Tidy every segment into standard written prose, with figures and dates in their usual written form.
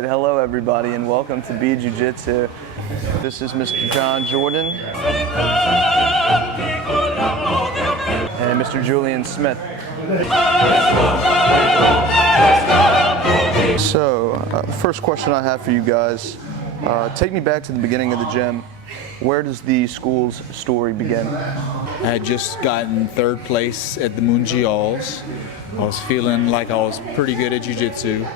right, hello everybody and welcome to Be Jiu Jitsu. This is Mr. John Jordan and Mr. Julian Smith. So, first question I have for you guys, take me back to the beginning of the gym. Where does the school's story begin? I had just gotten third place at the Mundials. I was feeling like I was pretty good at Jiu Jitsu,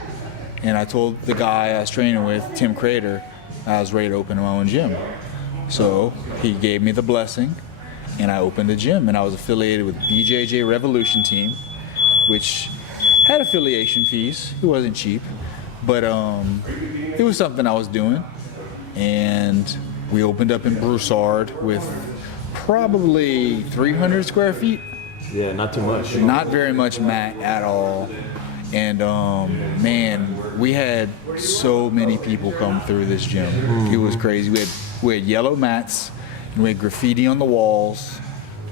and I told the guy I was training with, Tim Crater, I was ready to open my own gym. So he gave me the blessing, and I opened a gym, and I was affiliated with BJJ Revolution Team, which had affiliation fees. It wasn't cheap, but it was something I was doing, and we opened up in Broussard with probably 300 square feet. Yeah, not too much. Not very much mat at all. And man, we had so many people come through this gym. It was crazy. We had yellow mats, and we had graffiti on the walls.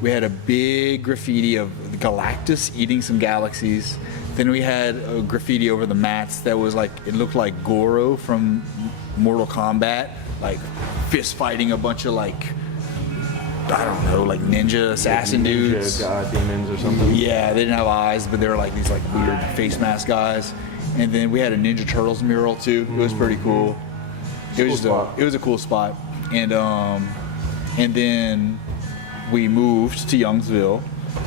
We had a big graffiti of Galactus eating some galaxies. Then we had a graffiti over the mats that was like, it looked like Goro from Mortal Kombat, like fist fighting a bunch of like, I don't know, like ninja assassin dudes. God demons or something. Yeah, they didn't have eyes, but they were like these like weird face mask guys. And then we had a Ninja Turtles mural too. It was pretty cool. It was a cool spot. And then we moved to Youngsville.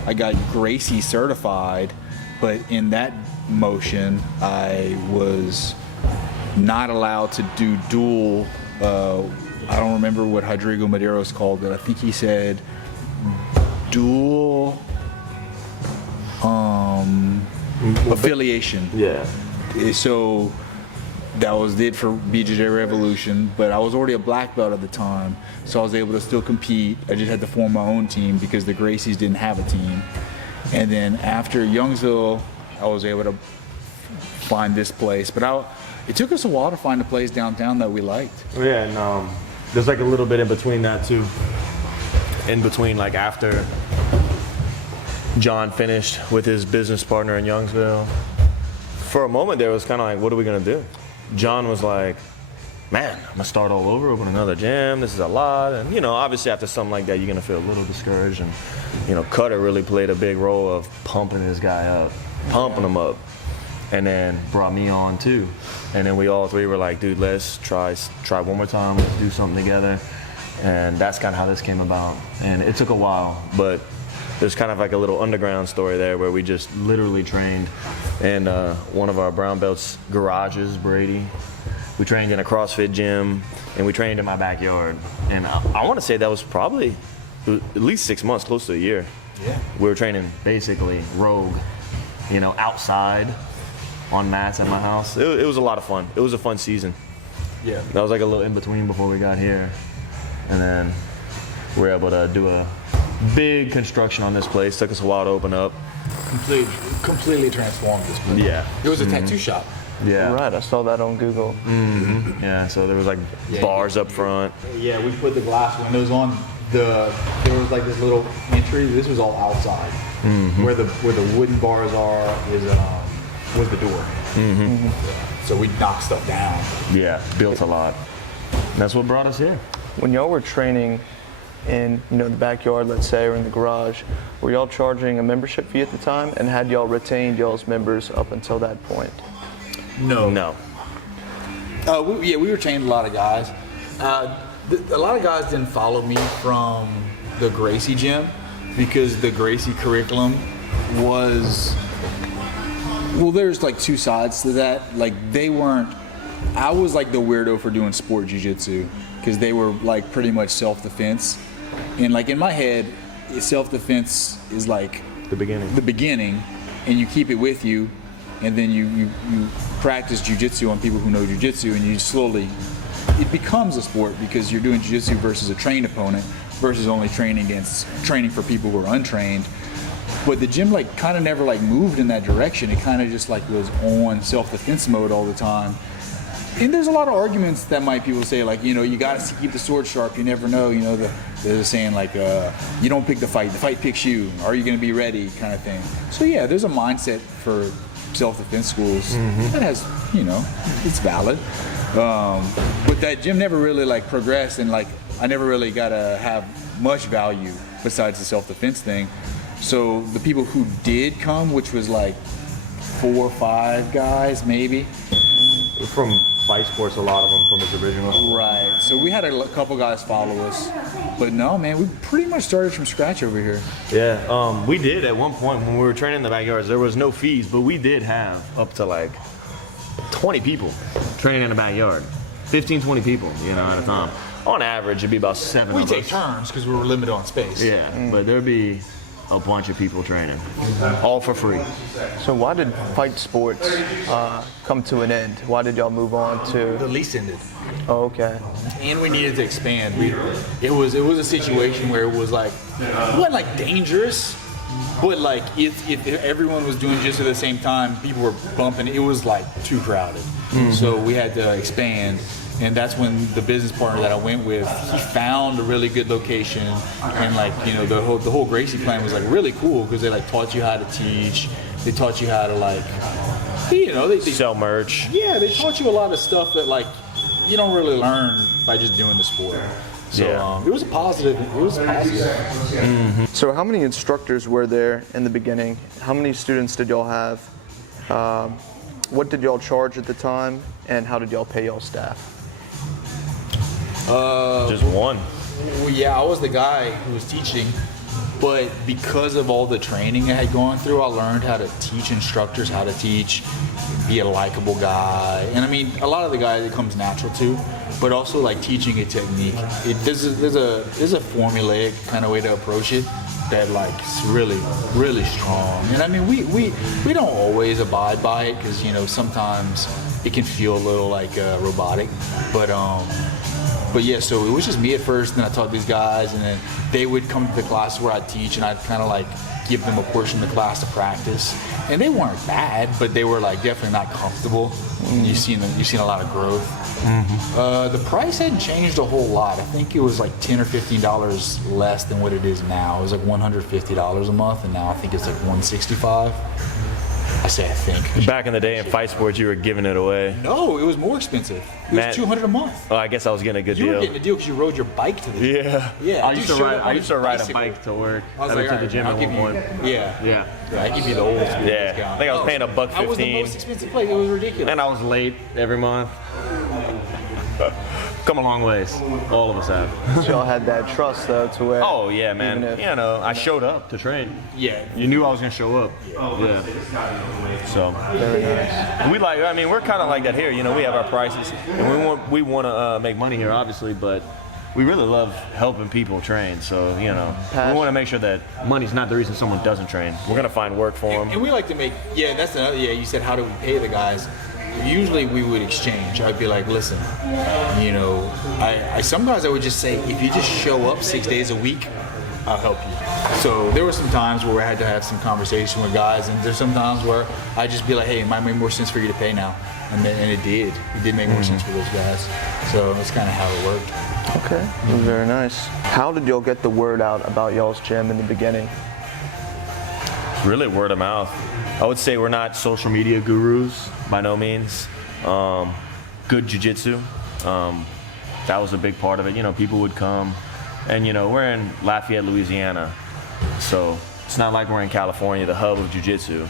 I got Gracie certified, but in that motion, I was not allowed to do dual. I don't remember what Rodrigo Medeiros called it. I think he said dual affiliation. Yeah. So that was it for BJJ Revolution, but I was already a black belt at the time, so I was able to still compete. I just had to form my own team because the Gracies didn't have a team. And then after Youngsville, I was able to find this place, but it took us a while to find a place downtown that we liked. Yeah, and there's like a little bit in between that too. In between, like after John finished with his business partner in Youngsville, for a moment there was kind of like, what are we gonna do? John was like, man, I'm gonna start all over, open another gym, this is a lot. And you know, obviously after something like that, you're gonna feel a little discouraged. And you know, Cutter really played a big role of pumping this guy up, pumping him up. And then brought me on too. And then we all three were like, dude, let's try one more time, let's do something together. And that's kind of how this came about. And it took a while, but there's kind of like a little underground story there where we just literally trained in one of our brown belts' garages, Brady. We trained in a CrossFit gym, and we trained in my backyard. And I want to say that was probably at least 6 months, close to a year. Yeah. We were training basically rogue, you know, outside on mats at my house. It was a lot of fun. It was a fun season. Yeah. That was like a little in between before we got here. And then we were able to do a big construction on this place. Took us a while to open up. Completely transformed this place. Yeah. It was a tattoo shop. Yeah. Right, I saw that on Google. Yeah, so there was like bars up front. Yeah, we put the glass windows on. There was like this little entry. This was all outside. Where the wooden bars are was the door. So we knocked stuff down. Yeah, built a lot. That's what brought us here. When y'all were training in the backyard, let's say, or in the garage, were y'all charging a membership fee at the time, and had y'all retained y'all's members up until that point? No. No. We retained a lot of guys. A lot of guys didn't follow me from the Gracie gym because the Gracie curriculum was, well, there's like two sides to that. Like I was like the weirdo for doing sport jiu-jitsu because they were like pretty much self-defense. And like in my head, self-defense is like The beginning, and you keep it with you, and then you practice jiu-jitsu on people who know jiu-jitsu, and you slowly, it becomes a sport because you're doing jiu-jitsu versus a trained opponent versus only training for people who are untrained. But the gym like kind of never like moved in that direction. It kind of just like was on self-defense mode all the time. And there's a lot of arguments that people say, like, you got to keep the sword sharp. You never know. There's a saying like, you don't pick the fight picks you. Are you going to be ready, kind of thing. So yeah, there's a mindset for self-defense schools. That has, you know, it's valid. But that gym never really like progressed, and like I never really got to have much value besides the self-defense thing. So the people who did come, which was like 4 or 5 guys maybe. From Fight Sports, a lot of them from his original. Right. So we had a couple guys follow us, but no, man, we pretty much started from scratch over here. Yeah, we did at one point when we were training in the backyards. There was no fees, but we did have up to like 20 people training in the backyard. 15, 20 people, you know, at a time. On average, it'd be about 7 We of take us. turns because we were limited on space. Yeah, but there'd be a bunch of people training, all for free. So why did fight sports come to an end? Why did y'all move on The to? lease ended, Oh, okay. and we needed to expand. It was a situation where it was like, it wasn't like dangerous, but like if everyone was doing just at the same time, people were bumping. It was like too crowded, so we had to expand. And that's when the business partner that I went with, he found a really good location, and like, you know, the whole Gracie plan was like really cool because they like taught you how to teach, they taught you how to like, you know, they Sell merch. yeah, they taught you a lot of stuff that like you don't really learn by just doing the sport. So Yeah. it was a positive. It was positive. So how many instructors were there in the beginning? How many students did y'all have? What did y'all charge at the time? And how did y'all pay y'all staff? Just one. Well, yeah, I was the guy who was teaching, but because of all the training I had gone through, I learned how to teach instructors how to teach, be a likable guy. And I mean, a lot of the guys it comes natural to, but also like teaching a technique. There's a formulaic kind of way to approach it that like is really strong. And I mean, we don't always abide by it because, you know, sometimes it can feel a little like robotic, but yeah, so it was just me at first, and then I taught these guys, and then they would come to the class where I'd teach, and I'd kind of like give them a portion of the class to practice. And they weren't bad, but they were like definitely not comfortable. And you've seen a lot of growth. The price hadn't changed a whole lot. I think it was like $10 or $15 less than what it is now. It was like $150 a month, and now I think it's like $165. I say I think. Back in the day in Fight Sports, you were giving it away. No, it was more expensive. It was $200 a month. Oh, I guess I was getting a good You deal. were getting a deal because you rode your bike to the gym. Yeah. Yeah, I used to ride a bike to work. I was I like, went to the gym at I'll give one you, point. yeah, Yeah. I give you the old school Yeah. discount. I think I was paying $1.15. I was the most expensive place. It was ridiculous. And I was late every month. Come a long ways. All of us have. So y'all had that trust though to where. Oh yeah, man. Even if- You know, I showed up to train. Yeah. You knew I was gonna show up. Yeah. So Very nice. and we're kind of like that here. You know, we have our prices, and we want to make money here, obviously, but we really love helping people train. So you know, we want to make sure that money's not the reason someone doesn't train. We're gonna find work for them. And we like to make, that's another, you said how do we pay the guys? Usually we would exchange. I'd be like, listen, you know, some guys I would just say, if you just show up 6 days a week, I'll help you. So there were some times where I had to have some conversation with guys, and there's some times where I'd just be like, hey, it might make more sense for you to pay now. And it did. It did make more sense for those guys. So that's kind of how it worked. Okay. Very nice. How did y'all get the word out about y'all's gym in the beginning? Really word of mouth. I would say we're not social media gurus by no means. Good jiu-jitsu. That was a big part of it. You know, people would come, and you know, we're in Lafayette, Louisiana, so it's not like we're in California, the hub of jiu-jitsu.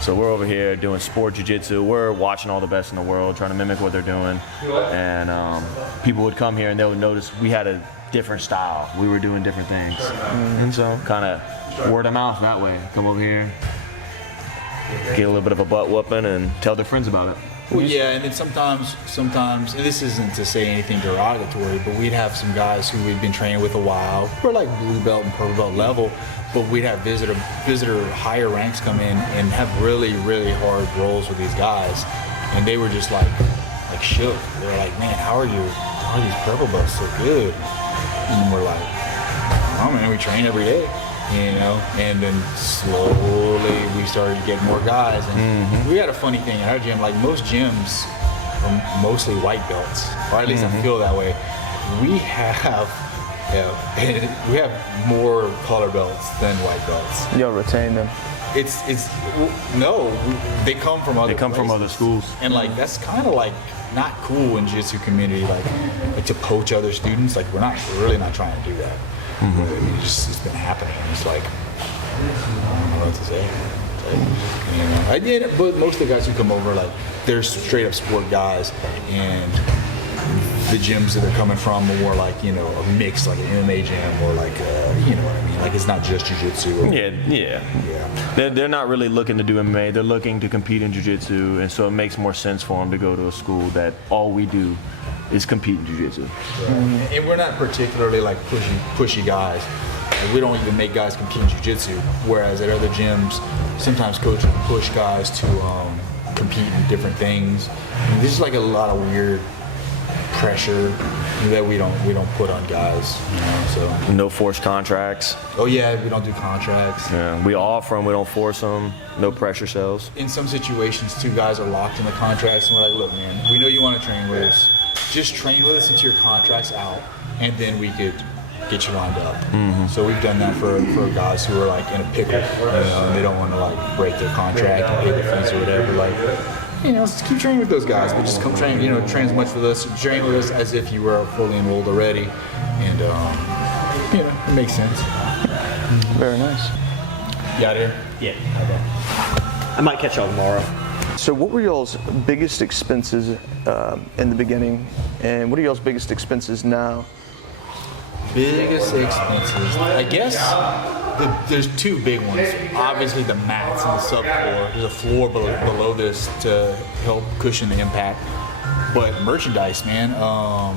So we're over here doing sport jiu-jitsu. We're watching all the best in the world, trying to mimic what they're doing, and people would come here and they would notice we had a different style. We were doing different things, and so kind of word of mouth that way. Come over here, get a little bit of a butt whooping, and tell their friends about it. Well, yeah, and then sometimes, and this isn't to say anything derogatory, but we'd have some guys who we'd been training with a while. We're like blue belt and purple belt level, but we'd have visitor higher ranks come in and have really, really hard roles with these guys, and they were just like shook. They were like, man, how are these purple belts so good? And we're like, oh man, we train every day. You know, and then slowly we started to get more guys, and we had a funny thing in our gym. Like most gyms are mostly white belts, or at least I feel that way. We have Yeah, and we have more color belts than white belts. Y'all retain them. No, they come from other. They come from other schools, and like that's kind of like not cool in jiu-jitsu community, like to poach other students. Like we're really not trying to do that. Mm-hmm. It's been happening. It's like I don't know what to say. I did, but most of the guys who come over, like they're straight up sport guys, and the gyms that they're coming from are more like, a mix, like an MMA gym or like, you know what I mean? Like it's not just jiu-jitsu. Yeah. They're not really looking to do MMA. They're looking to compete in jiu-jitsu, and so it makes more sense for them to go to a school that all we do is compete in jiu-jitsu. Right. Mm-hmm. And we're not particularly like pushy guys. Like, we don't even make guys compete in jiu-jitsu, whereas at other gyms, sometimes coaches push guys to compete in different things. I mean, this is like a lot of weird pressure that we don't put on guys, so. No forced contracts. Oh yeah, we don't do contracts. Yeah, we offer them, we don't force them. No pressure cells. In some situations, two guys are locked in the contracts, and we're like, look, man, we know you want to train with us. Just train with us until your contract's out, and then we could get you lined up. Mm-hmm. So we've done that for guys who are like in a pickle, and they don't want to like break their contract and pay the fees or whatever. Like, just keep training with those guys, but just come train. Train as much with us, train with us as if you were fully enrolled already, and it makes sense. Very nice. You out here? Yeah. I might catch y'all tomorrow. So what were y'all's biggest expenses in the beginning, and what are y'all's biggest expenses now? Biggest expenses, I guess. There's two big ones. Obviously, the mats and the subfloor. There's a floor below this to help cushion the impact. But merchandise, man. I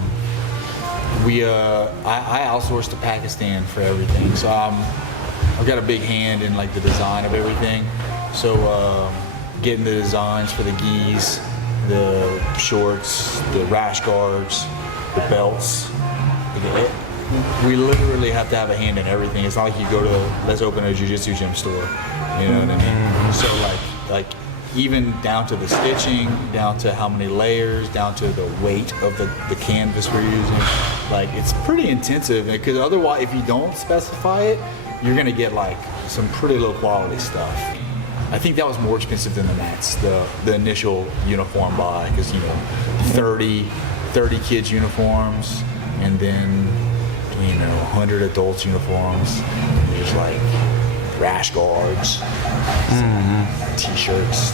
outsourced to Pakistan for everything, so I've got a big hand in like the design of everything. So getting the designs for the gis, the shorts, the rash guards, the belts. We literally have to have a hand in everything. It's not like you go to let's open a jiu-jitsu gym store. You know what I mean? So like even down to the stitching, down to how many layers, down to the weight of the canvas we're using. Like it's pretty intensive, because otherwise if you don't specify it, you're gonna get like some pretty low quality stuff. I think that was more expensive than the mats, the initial uniform buy, because 30 kids uniforms, and then 100 adults uniforms. There's like rash guards, t-shirts.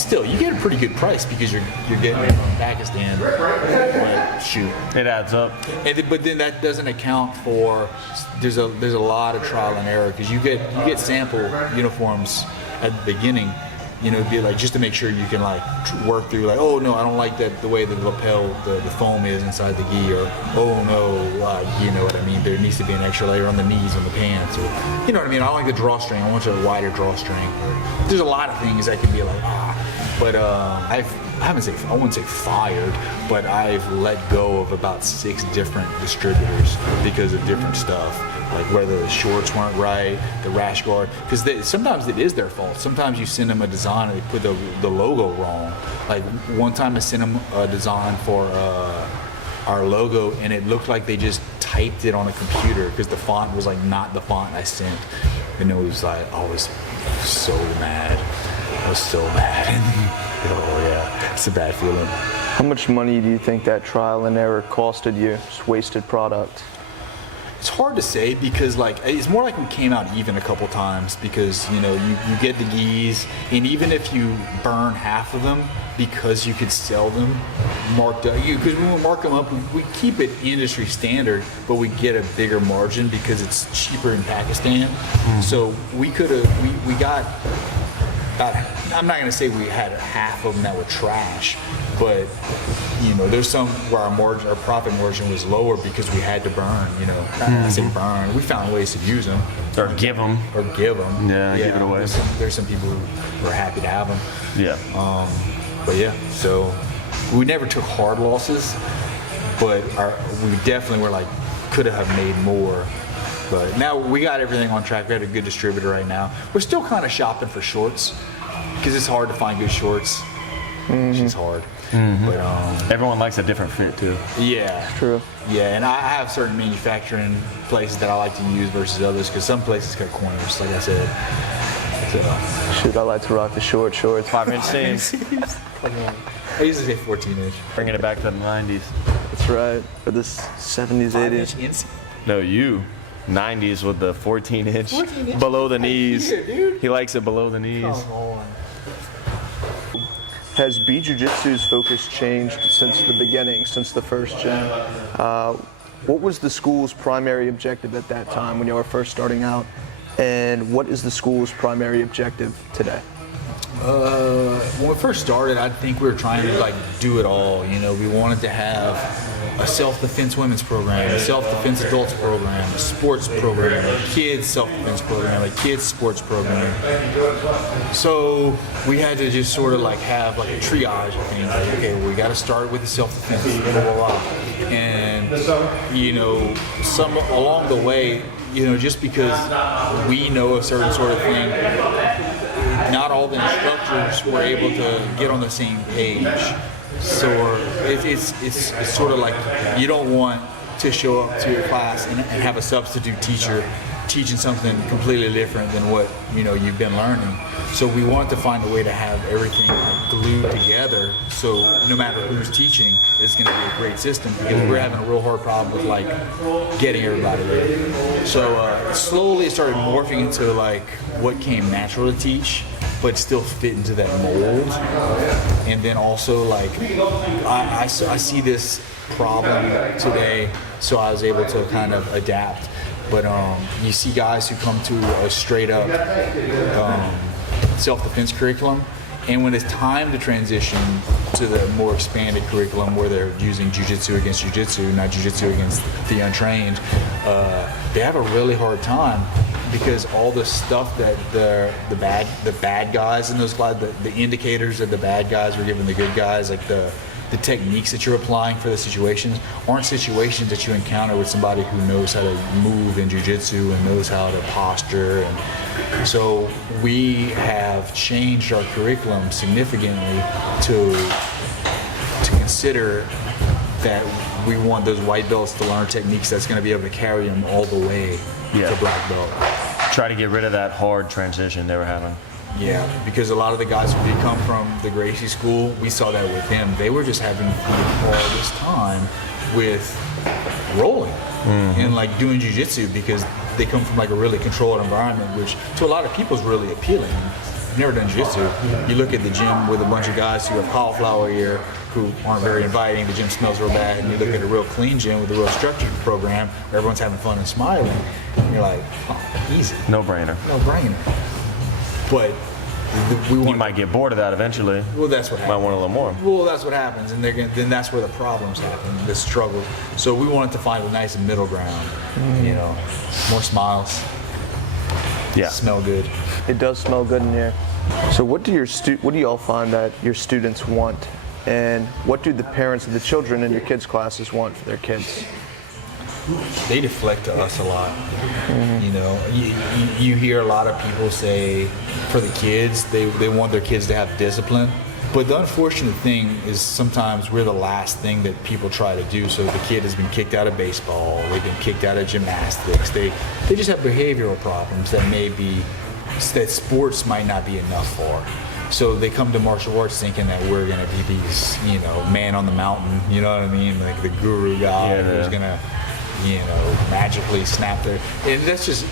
Still, you get a pretty good price because you're getting it from Pakistan. But shoot, It adds up. but then that doesn't account for there's a lot of trial and error, because you get sample uniforms at the beginning. Be like just to make sure you can like work through like, oh no, I don't like that the way the lapel, the foam is inside the gi, or oh no, you know what I mean, there needs to be an extra layer on the knees on the pants, or you know what I mean, I don't like the drawstring, I want a wider drawstring. There's a lot of things that can be like but I wouldn't say fired, but I've let go of about 6 different distributors because of different stuff. Like whether the shorts weren't right, the rash guard, because sometimes it is their fault. Sometimes you send them a design and they put the logo wrong. Like one time I sent them a design for our logo, and it looked like they just typed it on a computer, because the font was like not the font I sent. And it was like, I was so mad. Oh yeah, it's a bad feeling. How much money do you think that trial and error costed you? Just wasted product. It's hard to say, because like it's more like we came out even a couple times, because you get the gis, and even if you burn half of them, because you could sell them marked up, because when we mark them up, we keep it industry standard, but we get a bigger margin because it's cheaper in Pakistan. So we got about, I'm not gonna say we had half of them that were trash, but there's some where our profit margin was lower because we had to burn. I say burn. We found ways to use them Or give them. Yeah, give it away. There's some people who are happy to have them. Yeah. But yeah, so we never took hard losses, but we definitely were like, could have made more. But now we got everything on track. We have a good distributor right now. We're still kind of shopping for shorts, because it's hard to find good shorts. It's just hard. But Everyone likes a different fit too. yeah, True. yeah, and I have certain manufacturing places that I like to use versus others because some places cut corners, like I said. So, Shoot, I like to rock the short shorts. 5-inch seams. I usually say 14-inch. Bringing it back to the 90s. That's right. For this 70s, 80s. No, you. 90s with the 14-inch 14-inch? below the knees. Here, dude. He likes it below the knees. Come on. Has Be Jiu Jitsu's focus changed since the beginning, since the first gym? What was the school's primary objective at that time when you were first starting out? And what is the school's primary objective today? When we first started, I think we were trying to like do it all. You know, we wanted to have a self-defense women's program, a self-defense adults program, a sports program, a kids self-defense program, a kids sports program. So we had to just sort of like have like a triage of things. Like, okay, well, we got to start with the self-defense, blah, blah, blah. And you know, some along the way, you know, just because we know a certain sort of thing, not all the instructors were able to get on the same page. So it's sort of like you don't want to show up to your class and have a substitute teacher teaching something completely different than what you've been learning. So we wanted to find a way to have everything glued together. So no matter who's teaching, it's going to be a great system because we're having a real hard problem with like getting everybody there. So slowly it started morphing into like what came natural to teach, but still fit into that mold. And then also like I see this problem today, so I was able to kind of adapt. But you see guys who come to a straight up self-defense curriculum, and when it's time to transition to the more expanded curriculum where they're using jiu-jitsu against jiu-jitsu, not jiu-jitsu against the untrained, they have a really hard time because all the stuff that the bad guys in those guys, the indicators that the bad guys were giving the good guys, like the techniques that you're applying for the situations aren't situations that you encounter with somebody who knows how to move in jiu-jitsu and knows how to posture. And so we have changed our curriculum significantly to consider that we want those white belts to learn techniques that's going to be able to carry them all the way to black belt. Try to get rid of that hard transition they were having. Yeah, because a lot of the guys who did come from the Gracie school, we saw that with them. They were just having the hardest time with rolling and like doing jiu-jitsu because they come from like a really controlled environment, which to a lot of people is really appealing. If you've never done jiu-jitsu, you look at the gym with a bunch of guys who have cauliflower ear, who aren't very inviting, the gym smells real bad, and you look at a real clean gym with a real structured program where everyone's having fun and smiling, and you're like, oh, easy. No brainer. No brainer. But You might get bored of that eventually. Well, that's what happens. Might want a little more. Well, that's what happens, and then that's where the problems happen, the struggle. So we wanted to find a nice middle ground, more smiles. Yeah. Smell good. It does smell good in here. So what do y'all find that your students want, and what do the parents of the children in your kids' classes want for their kids? They deflect to us a lot. You hear a lot of people say for the kids, they want their kids to have discipline. But the unfortunate thing is sometimes we're the last thing that people try to do. So the kid has been kicked out of baseball, they've been kicked out of gymnastics. They just have behavioral problems that sports might not be enough for. So they come to martial arts thinking that we're gonna be these, man on the mountain, you know what I mean? Like the guru guy who's gonna magically snap their, and it's just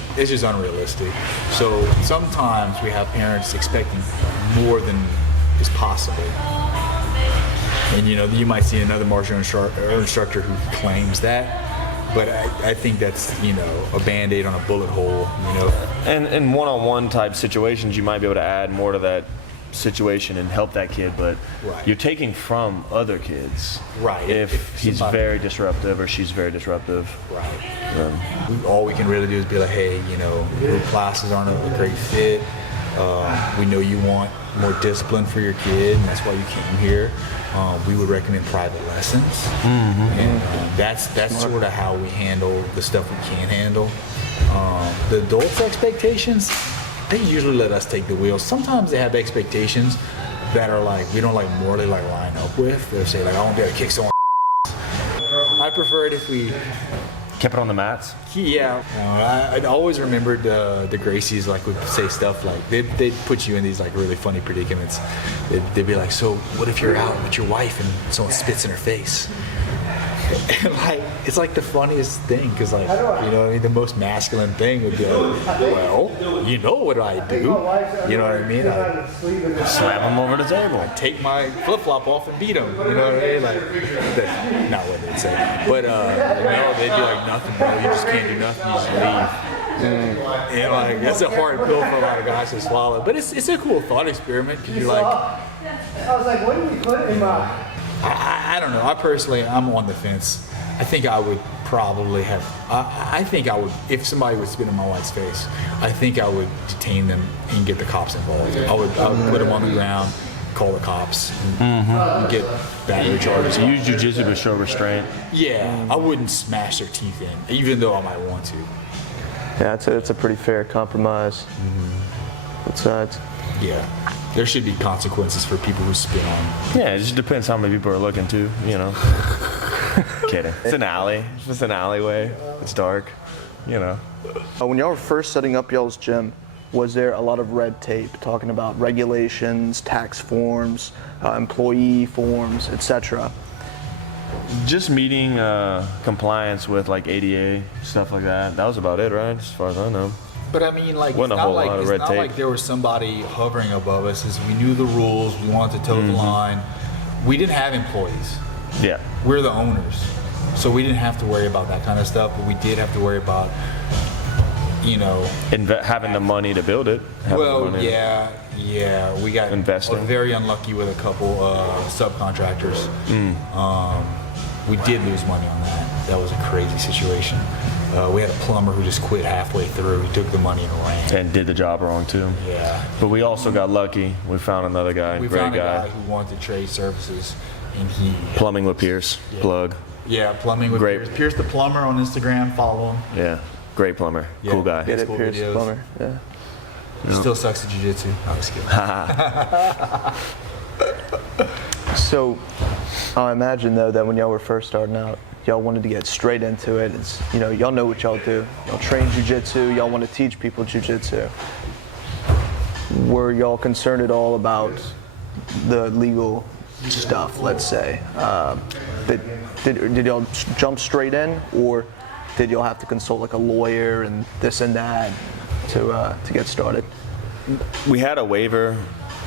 unrealistic. So sometimes we have parents expecting more than is possible. And you might see another martial instructor who claims that, but I think that's, a Band-Aid on a bullet hole, And in one-on-one type situations, you might be able to add more to that situation and help that kid, but you're taking from other kids. Right. If he's very disruptive or she's very disruptive. Right. All we can really do is be like, hey, group classes aren't a great fit. We know you want more discipline for your kid, and that's why you came here. We would recommend private lessons, and that's sort of how we handle the stuff we can't handle. The adults' expectations, they usually let us take the wheel. Sometimes they have expectations, that are like, we don't like morally like line up with. They'll say like, I won't be able to kick someone. I prefer it if we Kept it on the mats. Yeah, I always remembered the Gracies like would say stuff like they'd put you in these like really funny predicaments. They'd be like, so what if you're out with your wife and someone spits in her face? And like it's like the funniest thing because like you know what I mean, the most masculine thing would be like, well, you know what I do, you know what I mean? I Slam him over the table. take my flip flop off and beat him, you know what I mean? Like that's not what they'd say, but no, they'd be like nothing, bro. You just can't do nothing. You just leave. And like that's a hard pill for a lot of guys to swallow, but it's a cool thought experiment because you're like. I was like, what do you put in my? I don't know. I personally, I'm on the fence. I think I would probably have. I think I would, if somebody would spit in my wife's face, I think I would detain them and get the cops involved. I would put them on the ground, call the cops, and get battery charges. Use jiu-jitsu to show restraint. Yeah, I wouldn't smash their teeth in, even though I might want to. Yeah, it's a pretty fair compromise. Both sides. Yeah, there should be consequences for people who spit on. Yeah, it just depends how many people are looking too, you know. Kidding. It's an alley. It's just an alleyway. It's dark, you know. When y'all were first setting up y'all's gym, was there a lot of red tape talking about regulations, tax forms, employee forms, etc.? Just meeting compliance with like ADA, stuff like that. That was about it, right? As far as I know. But I mean, like, Wasn't it's a whole not like lot of it's red not tape. like there was somebody hovering above us. Is we knew the rules. We wanted to toe the line. We didn't have employees. Yeah. We're the owners, so we didn't have to worry about that kind of stuff. But we did have to worry about, you know, Having the money to build it. Having the well, money. yeah, we got Investing. very unlucky with a couple subcontractors. We did lose money on that. That was a crazy situation. We had a plumber who just quit halfway through. He took the money and ran. And did the job wrong too. Yeah. But we also got lucky. We found another guy, We great found a guy. guy who wanted to trade services, and he Plumbing with Pierce. Yeah. Plug. plumbing with Great. Pierce. Pierce the plumber on Instagram. Follow him. Yeah. Great plumber. Yeah. Cool guy. Get it, cool Pierce videos. Plumber. Yeah. He still sucks at jiu-jitsu. I was kidding. So, I imagine though that when y'all were first starting out, y'all wanted to get straight into it. It's, you know, y'all know what y'all do. Y'all train jiu-jitsu. Y'all want to teach people jiu-jitsu. Were y'all concerned at all about the legal stuff? Let's say, did y'all jump straight in, or did y'all have to consult like a lawyer and this and that to get started? We had a waiver.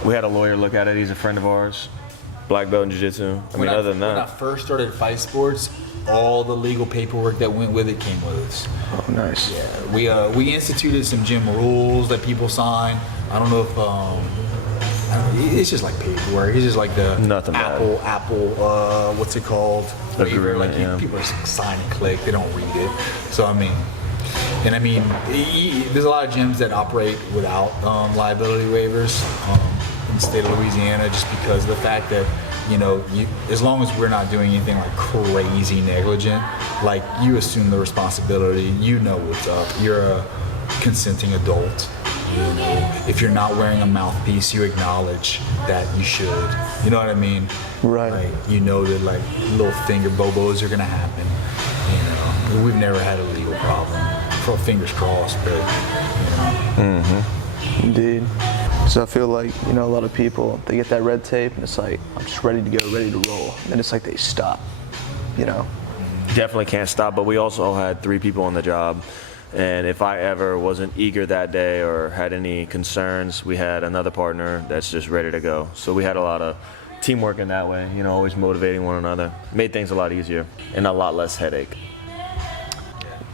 We had a lawyer look at it. He's a friend of ours. Black belt in jiu-jitsu. I mean, other than when I that. first started fight sports, all the legal paperwork that went with it came with us. Oh, nice. Yeah, we instituted some gym rules that people sign. I don't know if it's just like paperwork. It's just like the Nothing bad. Apple. What's it called? Waiver. Agreement, Like yeah. people just sign and click. They don't read it. So I mean, there's a lot of gyms that operate without liability waivers in the state of Louisiana, just because of the fact that, you know, as long as we're not doing anything like crazy negligent, like you assume the responsibility, you know what's up. You're a consenting adult. You know, if you're not wearing a mouthpiece, you acknowledge that you should. You know what I mean? Right. Like, you know that like little finger bobos are gonna happen. You know, we've never had a legal problem. Fingers crossed, but you know. Indeed. So I feel like, you know, a lot of people, they get that red tape and it's like, I'm just ready to go, ready to roll. And then it's like they stop, you know? Definitely can't stop, but we also had 3 people on the job. And if I ever wasn't eager that day or had any concerns, we had another partner that's just ready to go. So we had a lot of teamwork in that way, you know, always motivating one another. Made things a lot easier and a lot less headache.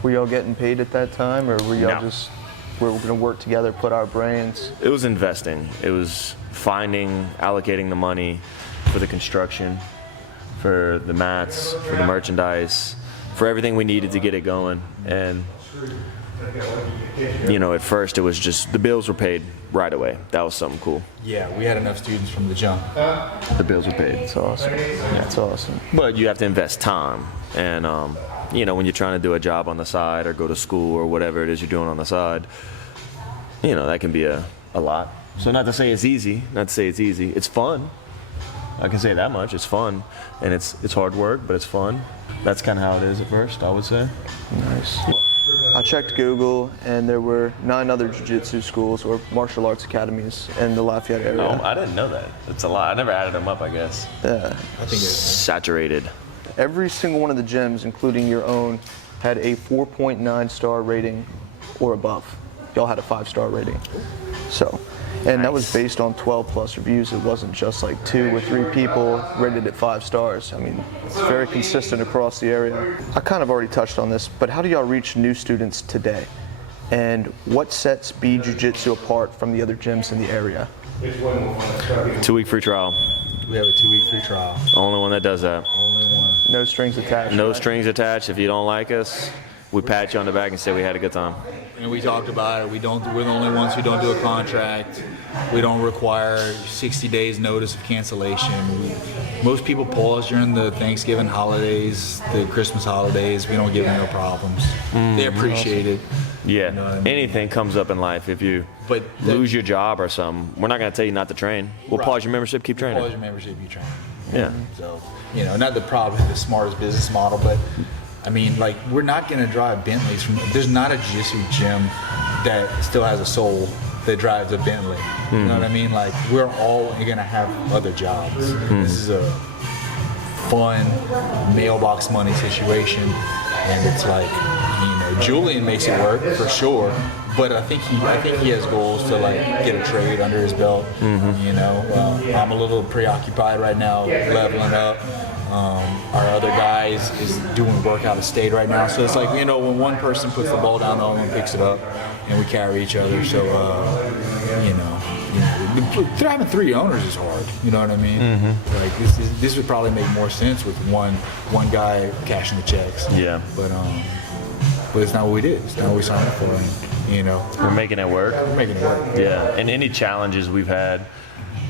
Were y'all getting paid at that time, or were y'all No. just, we're going to work together, put our brains? It was investing. It was allocating the money for the construction, for the mats, for the merchandise, for everything we needed to get it going. And, you know, at first it was just, the bills were paid right away. That was something cool. Yeah, we had enough students from the jump. The bills were paid. That's awesome. That's awesome. But you have to invest time. And, you know, when you're trying to do a job on the side or go to school or whatever it is you're doing on the side, you know, that can be a lot. So not to say it's easy, It's fun. I can say that much. It's fun, and it's hard work, but it's fun. That's kind of how it is at first, I would say. Nice. I checked Google, and there were 9 other jiu-jitsu schools or martial arts academies in the Lafayette area. Oh, I didn't know that. It's a lot. I never added them up, I guess. Yeah. I think it's Saturated. Every single one of the gyms, including your own, had a 4.9 star rating or above. Y'all had a 5-star rating. So, and that was Nice. based on 12 plus reviews. It wasn't just like 2 or 3 people rated at 5 stars. I mean, it's very consistent across the area. I kind of already touched on this, but how do y'all reach new students today? And what sets Be Jiu Jitsu apart from the other gyms in the area? 2-week free trial. we have a 2-week free trial. Only one that does that. Only one. No strings attached. No right? strings attached. If you don't like us, we pat you on the back and say we had a good time. And we talked about it. We're the only ones who don't do a contract. We don't require 60 days notice of cancellation. Most people pause during the Thanksgiving holidays, the Christmas holidays. We don't give them no problems. They appreciate it. Yeah. You know what I mean? Anything comes up in life. If you But lose your job or something, we're not going to tell you not to train. We'll Right. pause your membership, keep training. Pause your membership, you train. Yeah. So, not the probably the smartest business model, but I mean, like, we're not going to drive Bentleys there's not a jiu-jitsu gym that still has a soul that drives a Bentley. You know what I mean? Like, we're all going to have other jobs. This is a fun mailbox money situation, and it's like, Julian makes it work for sure. But I think he has goals to like get a trade under his belt. I'm a little preoccupied right now, leveling up. Our other guy is doing work out of state right now, so it's like when one person puts the ball down, the other one picks it up, and we carry each other. So having 3 owners is hard. You know what I mean? Like this would probably make more sense with one guy cashing the checks. Yeah. But it's not what we did. It's not what we signed up for. And, We're making it work. we're making it work. Yeah. And any challenges we've had,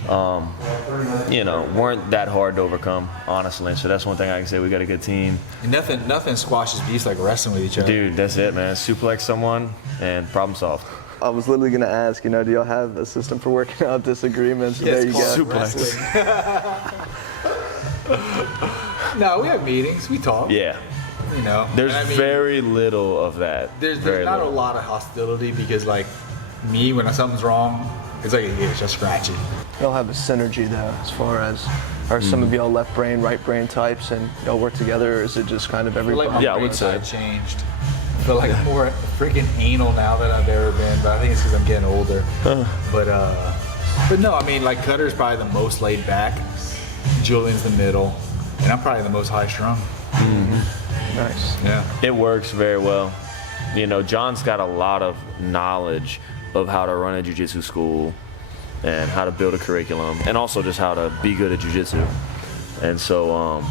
weren't that hard to overcome, honestly. So that's one thing I can say. We got a good team. And nothing squashes beats like wrestling with each other. Dude, that's it, man. Suplex someone and problem solved. I was literally going to ask, do y'all have a system for working out disagreements? Yes, There you go. Suplex. No, we have meetings. We talk. Yeah. There's And I mean, very little of that. There's Very not little. a lot of hostility because like me, when something's wrong, it's like it's just scratchy. Y'all have a synergy though, as far as are some of y'all left brain, right brain types, and y'all work together, or is it just kind of I feel like everybody? my Yeah, I would brain say. side changed. I feel like I'm more freaking anal now than I've ever been, but I think it's because I'm getting older. But no, I mean, like Cutter's probably the most laid back, Julian's the middle, and I'm probably the most high strung. Nice. Yeah. It works very well. John's got a lot of knowledge of how to run a jiu-jitsu school and how to build a curriculum and also just how to be good at jiu-jitsu. And so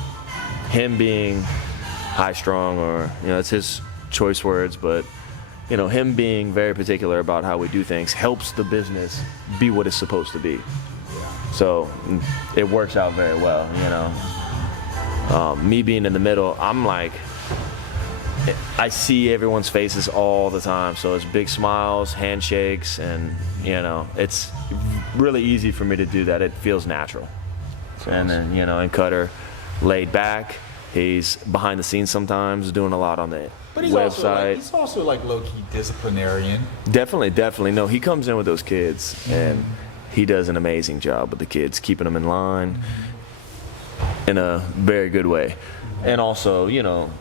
him being high-strung, or, it's his choice words, but, him being very particular about how we do things helps the business be what it's supposed to be. So it works out very well, me being in the middle, I'm like, I see everyone's faces all the time, so it's big smiles, handshakes, and it's really easy for me to do that. It feels natural. And then and Cutter, laid back. He's behind the scenes sometimes, doing a lot on the But he's website. also like low-key disciplinarian. Definitely. No, he comes in with those kids, and he does an amazing job with the kids, keeping them in line in a very good way. And also,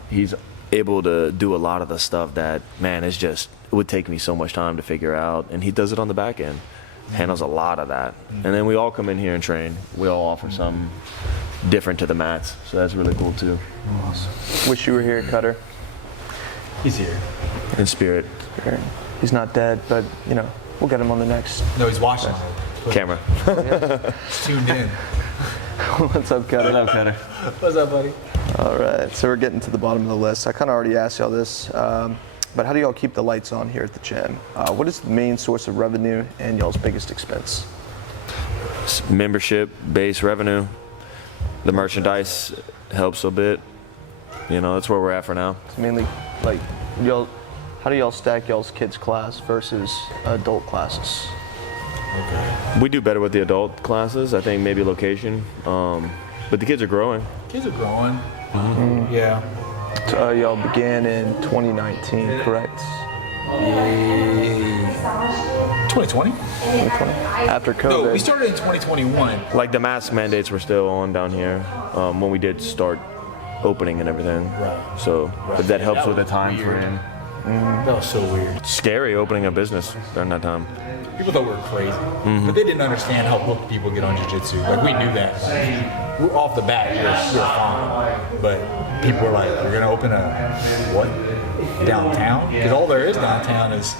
he's able to do a lot of the stuff that, man, it would take me so much time to figure out, and he does it on the back end. Handles a lot of that. And then we all come in here and train. We all offer something different to the mats, so that's really cool too. Awesome. Wish you were here, Cutter. He's here. In spirit. He's not dead, but we'll get him on the next. No, he's watching. Camera. He's tuned in. What's up, Cutter? Hello, Cutter. What's up, buddy? All right, so we're getting to the bottom of the list. I kind of already asked y'all this, but how do y'all keep the lights on here at the gym? What is the main source of revenue and y'all's biggest expense? Membership, base revenue. The merchandise helps a bit. That's where we're at for now. It's mainly like how do y'all stack y'all's kids class versus adult classes? We do better with the adult classes. I think maybe location, but the kids are growing. Kids are growing. Yeah. Y'all began in 2019, correct? 2020? 2020. After COVID. No, we started in 2021. Like the mask mandates were still on down here when we did start opening and everything. Right. So if that helps with the time frame. That was so weird. Scary opening a business during that time. People thought we were crazy, but they didn't understand how hooked people get on jiu-jitsu. Like, we knew that. We're off the bat, we were fine. But people were like, "You're gonna open a what downtown?" Because all there is downtown is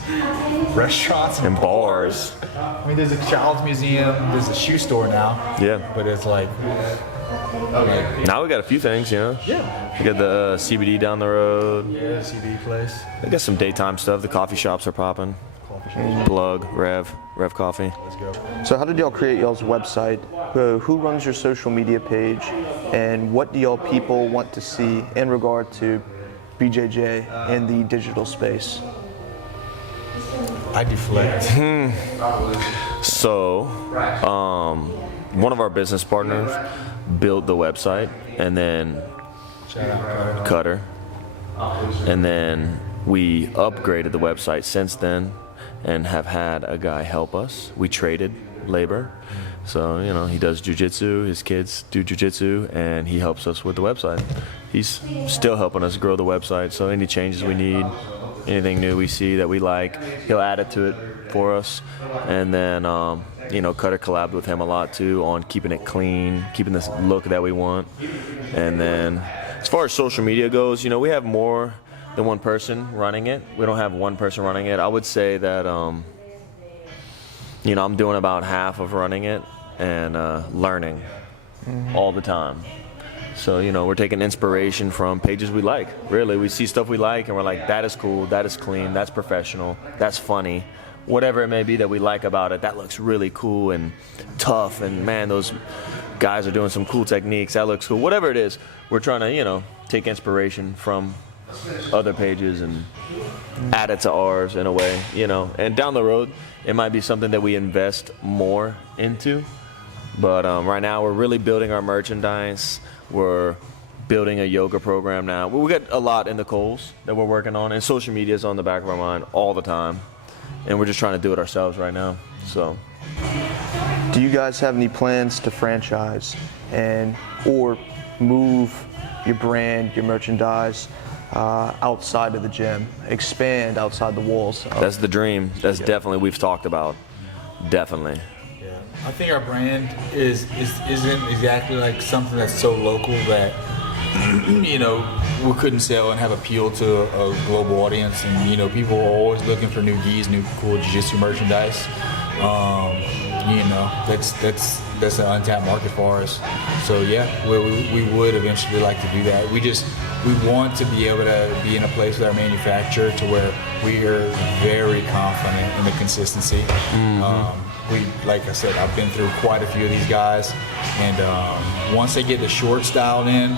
restaurants and bars. I mean, there's a child's museum, there's a shoe store now. Yeah. But it's like Now we got a few things, you know. yeah, We got the CBD down the road. yeah, CB place. We got some daytime stuff. The coffee shops are popping. Plug, Rev Coffee. Let's go. So how did y'all create y'all's website? Who runs your social media page? And what do y'all people want to see in regard to BJJ in the digital space? I deflect. So, one of our business partners built the website, and then Shout out, Cutter, and then we upgraded the website since then, and have had a guy help us. We traded labor, so you know he does jiu-jitsu, his kids do jiu-jitsu, and he helps us with the website. He's still helping us grow the website, so any changes we need, anything new we see that we like, he'll add it to it for us. And then you know, Cutter collabed with him a lot too on keeping it clean, keeping this look that we want. And then as far as social media goes, you know, we have more than one person running it. We don't have one person running it. I would say that you know, I'm doing about half of running it and learning all the time. So, you know, we're taking inspiration from pages we like. Really, we see stuff we like and we're like, that is cool, that is clean, that's professional, that's funny. Whatever it may be that we like about it, that looks really cool and tough, and man, those guys are doing some cool techniques, that looks cool. Whatever it is, we're trying to, you know, take inspiration from other pages and add it to ours in a way, you know. And down the road, it might be something that we invest more into. But right now, we're really building our merchandise. We're building a yoga program now. We got a lot in the coals that we're working on, and social media is on the back of our mind all the time. And we're just trying to do it ourselves right now. So, Do you guys have any plans to franchise and or move your brand, your merchandise outside of the gym, expand outside the walls? that's the dream. That's definitely, we've talked about. Definitely. Yeah, I think our brand isn't exactly like something that's so local that you know we couldn't sell and have appeal to a global audience. And you know, people are always looking for new gis, new cool jiu-jitsu merchandise. You know, that's an untapped market for us. So yeah, we would eventually like to do that. We want to be able to be in a place with our manufacturer to where we are very confident in the consistency. Like I said, I've been through quite a few of these guys, and once they get the shorts dialed in,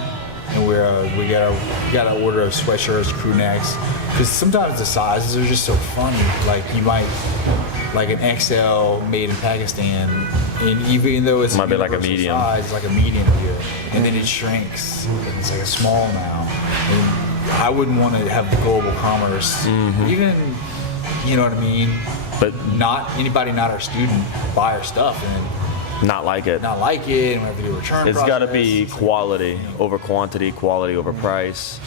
and we gotta order sweatshirts, crew necks, because sometimes the sizes are just so funny. Like you might like an XL made in Pakistan, and even though it's Might be like a universal medium. size, it's like a medium here, and then it shrinks. It's like a small now, and I wouldn't want to have global commerce, even, you know what I mean. But Not anybody, not our student, buy our stuff and not like it. not like it, and we have to do a return It's process. got to be quality over quantity, quality over price.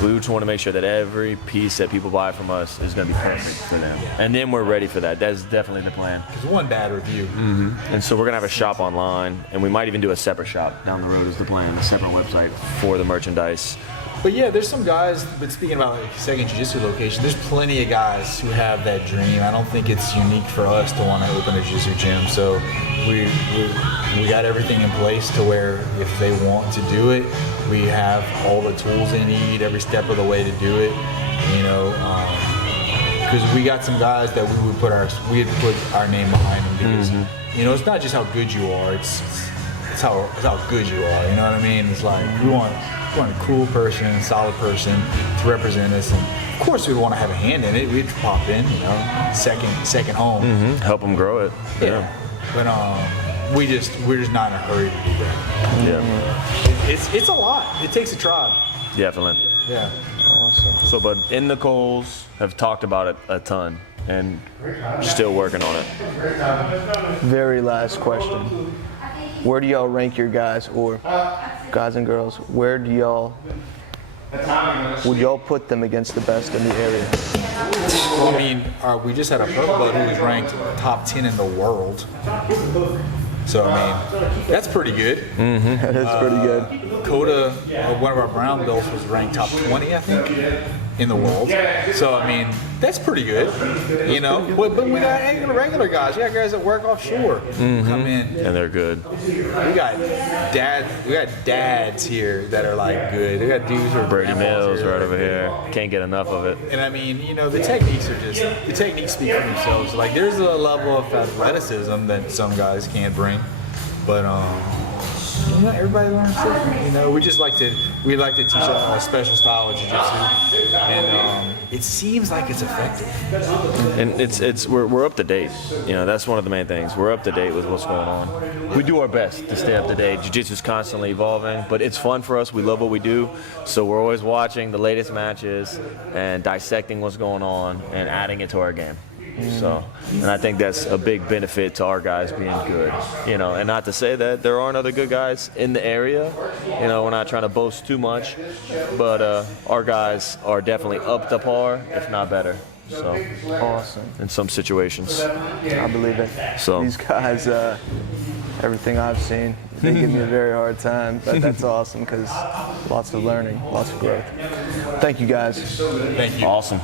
We just want to make sure that every piece that people buy from us is going to be perfect for them. And then we're ready for that. That's definitely the plan. It's one bad review. And so we're going to have a shop online, and we might even do a separate shop down the road is the plan, a separate website for the merchandise. But yeah, there's some guys, but speaking about like second jiu-jitsu location, there's plenty of guys who have that dream. I don't think it's unique for us to want to open a jiu-jitsu gym. So we got everything in place to where if they want to do it, we have all the tools they need every step of the way to do it. You know, because we got some guys that we would put our name behind them, because you know, it's not just how good you are, it's how good you are. You know what I mean? It's like we want a cool person, solid person to represent us, and of course we want to have a hand in it. We'd pop in, you know, second home. Help them grow it. Yeah. but we're just not in a hurry to do that. Yeah, It's a lot. It takes a tribe. definitely. Yeah. Awesome. So, but in the Coles have talked about it a ton and still working on it. Very last question. Where do y'all rank your guys, or guys and girls? Where do y'all, would y'all put them against the best in the area? Well, I mean, we just had a purple belt who was ranked top 10 in the world. So, I mean, that's pretty good. That is pretty good. Coda, one of our brown belts, was ranked top 20, I think, in the world. So, I mean, that's pretty good, you know. But we got regular guys. We got guys that work offshore come in. And they're good. We got dads here that are like good. We got dudes who are Brady Mills here. right over here. Can't get enough of it. And I mean, you know, the techniques speak for themselves. Like, there's a level of athleticism that some guys can't bring, but you know, everybody learns different. You know, we like to teach a special style of jiu-jitsu, and it seems like it's effective. And we're up to date. You know, that's one of the main things. We're up to date with what's going on. We do our best to stay up to date. Jiu-jitsu is constantly evolving, but it's fun for us. We love what we do, so we're always watching the latest matches and dissecting what's going on and adding it to our game. So, and I think that's a big benefit to our guys being good, you know, and not to say that there aren't other good guys in the area, you know, we're not trying to boast too much, but our guys are definitely up to par, if not better. So, Awesome. in some situations. I believe it. So- These guys, everything I've seen, they give me a very hard time, but that's awesome because lots of learning, lots of growth. Thank you, guys. Thank you. Awesome.